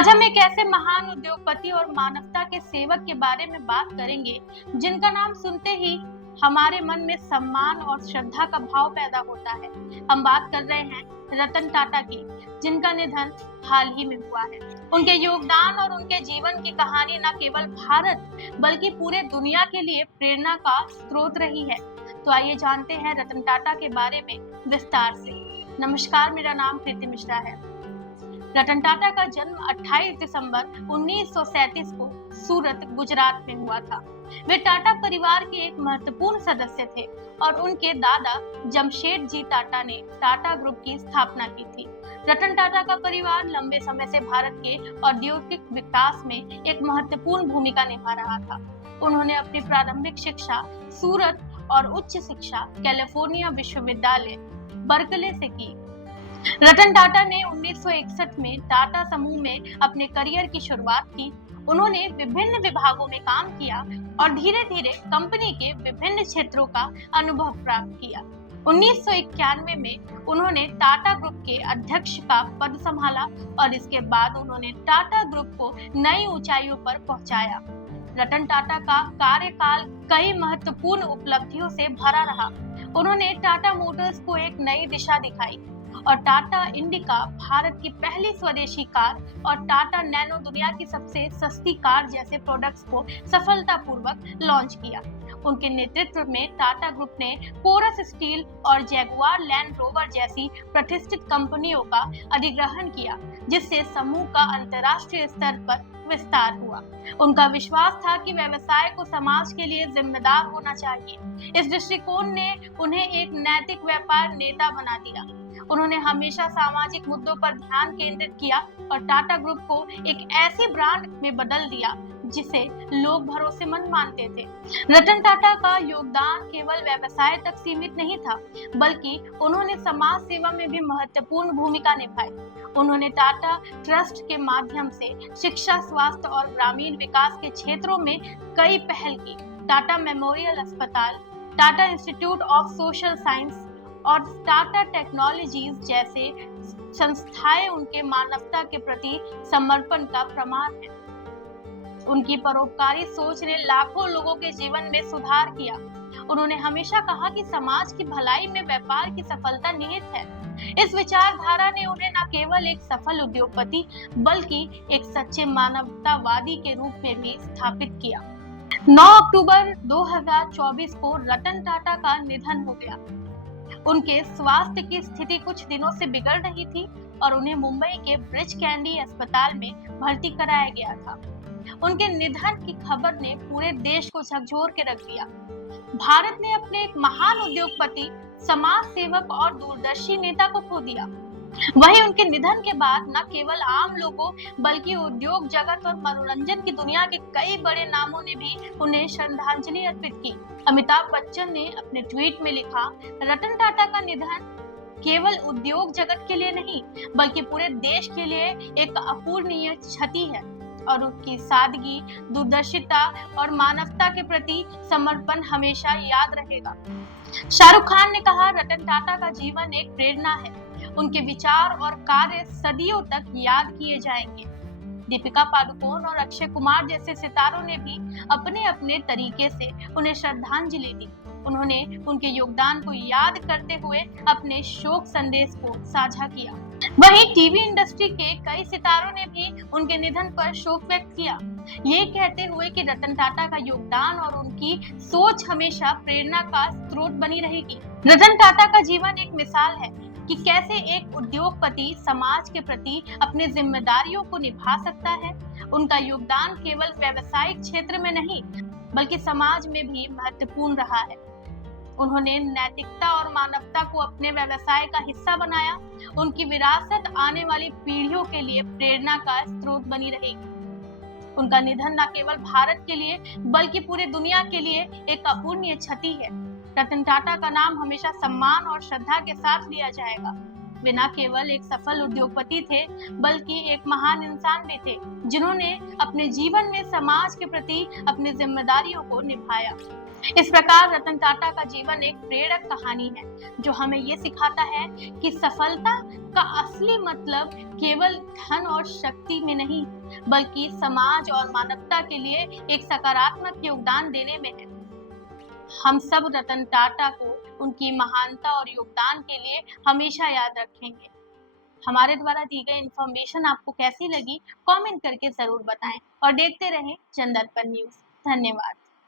आज हम एक ऐसे महान उद्योगपति और मानवता के सेवक के बारे में बात करेंगे जिनका नाम सुनते ही हमारे मन में सम्मान और श्रद्धा का भाव पैदा होता है। हम बात कर रहे हैं रतन टाटा की, जिनका निधन हाल ही में हुआ है। उनके योगदान और उनके जीवन की कहानी न केवल भारत बल्कि पूरे दुनिया के लिए प्रेरणा का स्रोत रही है। तो आइए जानते हैं रतन टाटा के बारे में विस्तार से। नमस्कार, मेरा नाम प्रीति मिश्रा है। रतन टाटा का जन्म 28 दिसंबर 1937 को सूरत, गुजरात में हुआ था। वे टाटा परिवार के एक महत्वपूर्ण सदस्य थे और उनके दादा जमशेदजी टाटा ने टाटा ग्रुप की स्थापना की थी। रतन टाटा का परिवार लंबे समय से भारत के औद्योगिक विकास में एक महत्वपूर्ण भूमिका निभा रहा था। उन्होंने अपनी प्रारंभिक शिक्षा सूरत और उच्च शिक्षा कैलिफोर्निया विश्वविद्यालय बर्कले से की। रतन टाटा ने 1961 में टाटा समूह में अपने करियर की शुरुआत की। उन्होंने विभिन्न विभागों में काम किया और धीरे धीरे कंपनी के विभिन्न क्षेत्रों का अनुभव प्राप्त किया। 1991 में उन्होंने टाटा ग्रुप के अध्यक्ष का पद संभाला और इसके बाद उन्होंने टाटा ग्रुप को नई ऊंचाइयों पर पहुंचाया। रतन टाटा का कार्यकाल कई महत्वपूर्ण उपलब्धियों से भरा रहा। उन्होंने टाटा मोटर्स को एक नई दिशा दिखाई और टाटा इंडिका, भारत की पहली स्वदेशी कार, और टाटा नैनो, दुनिया की सबसे सस्ती कार जैसे प्रोडक्ट्स को सफलतापूर्वक लॉन्च किया। उनके नेतृत्व में टाटा ग्रुप ने कोरस स्टील और जैगुआर लैंड रोवर जैसी प्रतिष्ठित कंपनियों का अधिग्रहण किया, जिससे समूह का अंतर्राष्ट्रीय स्तर पर विस्तार हुआ। उनका विश्वास था कि व्यवसाय को समाज के लिए जिम्मेदार होना चाहिए। इस दृष्टिकोण ने उन्हें एक नैतिक व्यापार नेता बना दिया। उन्होंने हमेशा सामाजिक मुद्दों पर ध्यान केंद्रित किया और टाटा ग्रुप को एक ऐसी ब्रांड में बदल दिया जिसे लोग भरोसेमंद मानते थे। रतन टाटा का योगदान केवल व्यवसाय तक सीमित नहीं था, बल्कि उन्होंने समाज सेवा में भी महत्वपूर्ण भूमिका निभाई। उन्होंने टाटा ट्रस्ट के माध्यम से शिक्षा, स्वास्थ्य और ग्रामीण विकास के क्षेत्रों में कई पहल की। टाटा मेमोरियल अस्पताल, Tata institute of social science और टाटा टेक्नोलॉजीज जैसे संस्थाएं उनके मानवता के प्रति समर्पण का प्रमाण है। उनकी परोपकारी सोच ने लाखों लोगों के जीवन में सुधार किया। उन्होंने हमेशा कहा कि समाज की भलाई में व्यापार की सफलता निहित है। इस विचारधारा ने उन्हें न केवल एक सफल उद्योगपति बल्कि एक सच्चे मानवतावादी के रूप में भी स्थापित किया। 9 अक्टूबर 2024 को रतन टाटा का निधन हो गया। उनके स्वास्थ्य की स्थिति कुछ दिनों से बिगड़ रही थी और उन्हें मुंबई के ब्रिच कैंडी अस्पताल में भर्ती कराया गया था। उनके निधन की खबर ने पूरे देश को झकझोर के रख दिया। भारत ने अपने एक महान उद्योगपति, समाज सेवक और दूरदर्शी नेता को खो दिया। वहीं उनके निधन के बाद न केवल आम लोगों बल्कि उद्योग जगत और मनोरंजन की दुनिया के कई बड़े नामों ने भी उन्हें श्रद्धांजलि अर्पित की। अमिताभ बच्चन ने अपने ट्वीट में लिखा, रतन टाटा का निधन केवल उद्योग जगत के लिए नहीं बल्कि पूरे देश के लिए एक अपूरणीय क्षति है और उनकी सादगी, दूरदर्शिता और मानवता के प्रति समर्पण हमेशा याद रहेगा। शाहरुख खान ने कहा, रतन टाटा का जीवन एक प्रेरणा है। उनके विचार और कार्य सदियों तक याद किए जाएंगे। दीपिका पादुकोण और अक्षय कुमार जैसे सितारों ने भी अपने अपने तरीके से उन्हें श्रद्धांजलि दी। उन्होंने उनके योगदान को याद करते हुए अपने शोक संदेश को साझा किया। वहीं टीवी इंडस्ट्री के कई सितारों ने भी उनके निधन पर शोक व्यक्त किया, ये कहते हुए कि रतन टाटा का योगदान और उनकी सोच हमेशा प्रेरणा का स्रोत बनी रहेगी। रतन टाटा का जीवन एक मिसाल है कि कैसे एक उद्योगपति समाज के प्रति अपनी जिम्मेदारियों को निभा सकता है। उनका योगदान केवल व्यावसायिक क्षेत्र में नहीं बल्कि समाज में भी महत्वपूर्ण रहा है। उन्होंने नैतिकता और मानवता को अपने व्यवसाय का हिस्सा बनाया। उनकी विरासत आने वाली पीढ़ियों के लिए प्रेरणा का स्रोत बनी रहेगी। उनका निधन न केवल भारत के लिए बल्कि पूरी दुनिया के लिए एक अपूरणीय क्षति है। रतन टाटा का नाम हमेशा सम्मान और श्रद्धा के साथ लिया जाएगा। वे न केवल एक सफल उद्योगपति थे, बल्कि एक महान इंसान भी थे, जिन्होंने अपने जीवन में समाज के प्रति अपनी जिम्मेदारियों को निभाया। इस प्रकार रतन टाटा का जीवन एक प्रेरक कहानी है, जो हमें ये सिखाता है कि सफलता का असली मतलब केवल धन और शक्ति में नहीं, बल्कि समाज और मानवता के लिए एक सकारात्मक योगदान देने में है। हम सब रतन टाटा को उनकी महानता और योगदान के लिए हमेशा याद रखेंगे। हमारे द्वारा दी गई इन्फॉर्मेशन आपको कैसी लगी, कमेंट करके जरूर बताएं और देखते रहें जनदर्पण न्यूज। धन्यवाद।